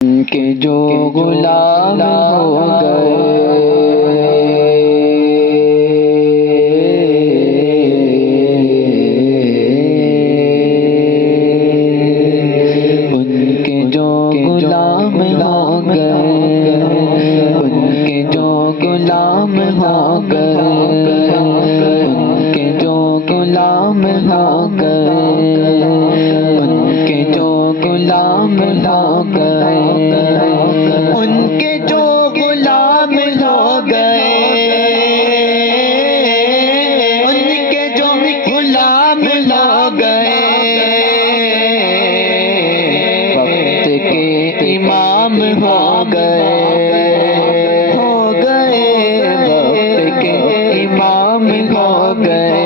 کہ جو غلام ہو گئے ان کے جو غلام ہو گئے ان کے جو غلام ہو گئے ان کے جو غلام ہو گئے ان کے جو غلام ہو گئے ان کے جو غلام ہو گئے ان کے جو غلام ہو گئے وقت کے امام ہو گئے وقت کے امام ہو گئے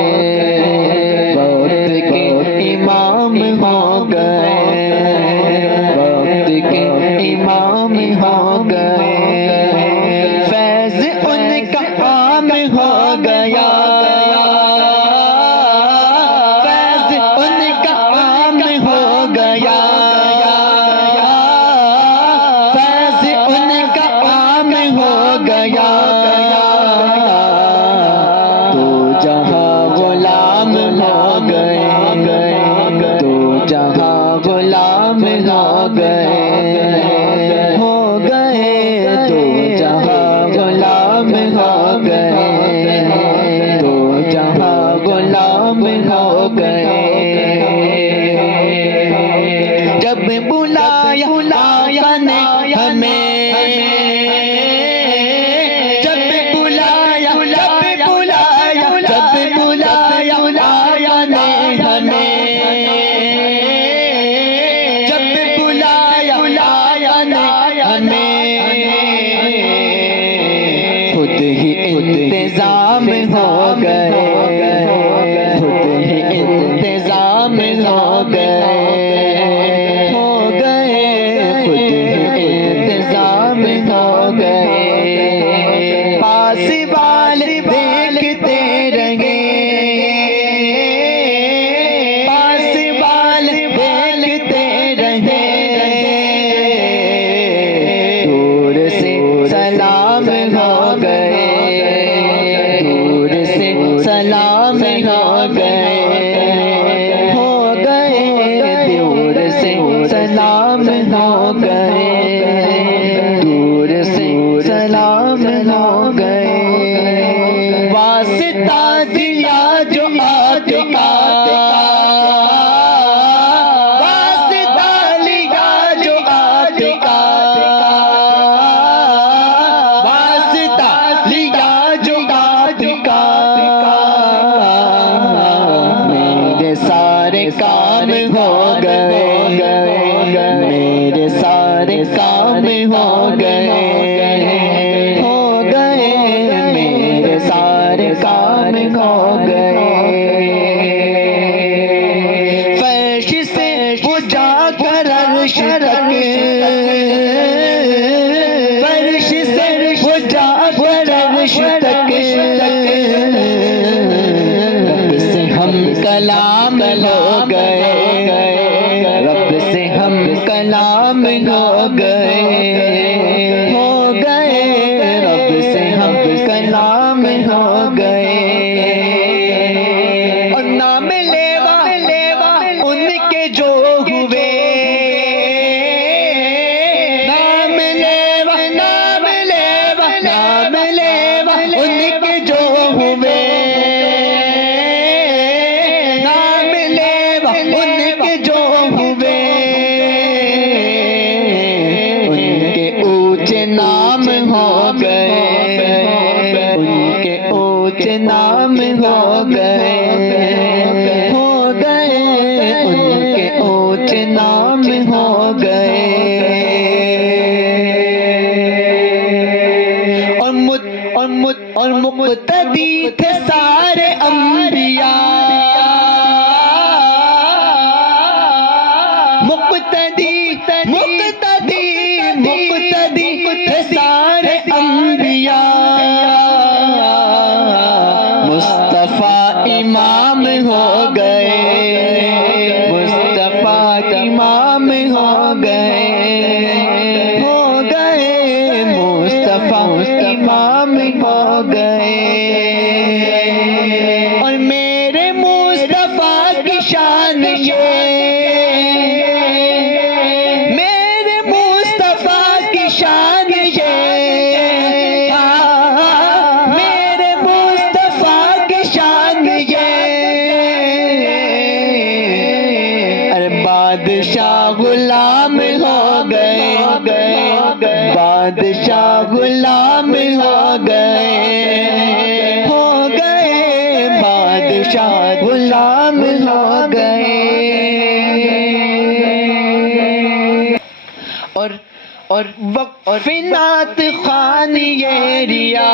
وقت کے امام ہو گئے وقت کے امام ہو گئے فیض ان کا عام ہو گیا فیض ان کا عام ہو گیا فیض ان کا عام ہو گیا تو جہاں غلام ہو گئے تو جہاں غلام ہو گئے تو جہاں غلام ہو گئے تو جہاں غلام ہو گئے جب بلایا آقا نے ہمیں جب بلایا آقا نے ہمیں جب بلایا آقا نے ہمیں خود ہی انتظام ہو گئے خود ہی انتظام ہو گئے خود ہی انتظام ہو گئے پاس والے دیکھتے رہے پاس والے دیکھتے رہے دور سے سلام ہو گئے دور سے سلام ہو گئے دور سے سلام ہو گئے دور سے سلام ہو گئے واسطہ دیا جو آپ کا واسطہ لیا جو آپ کا واسطہ لیا جو آپ کا میرے سارے کام ہو گئے میرے سارے کام ہو گئے میرے سارے کام ہو گئے فرش سے وہ جا کر عرش تک فرش سے وہ جا کر عرش تک رب سے ہم کلام ہو گئے رب سے ہم کلام ہو گئے رب سے ہم کلام ہو گئے اور نام لیوا ان کے جو ہوئے نام لیوا ان کے جو ہوئے نام لیوا ان کے جو ہوئے ان کے اونچے نام ہو گئے ان کے اونچے نام ہو گئے ان کے اونچے نام ہو گئے اور مقتدی تھے سارے انبیاء مقتدی تھے سارے انبیاء گئے بادشاہ غلام ہو گئے بادشاہ غلام ہو گئے اور وقف نعت خوان یہ ریاض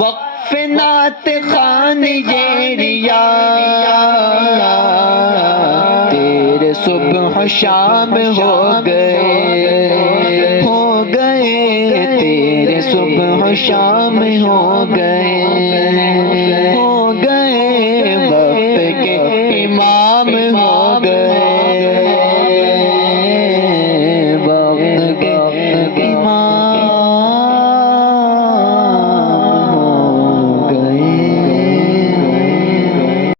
وقف نعت خوان یہ ریاض تیرے صبح شام ہو گئے تیرے صبح شام ہو گئے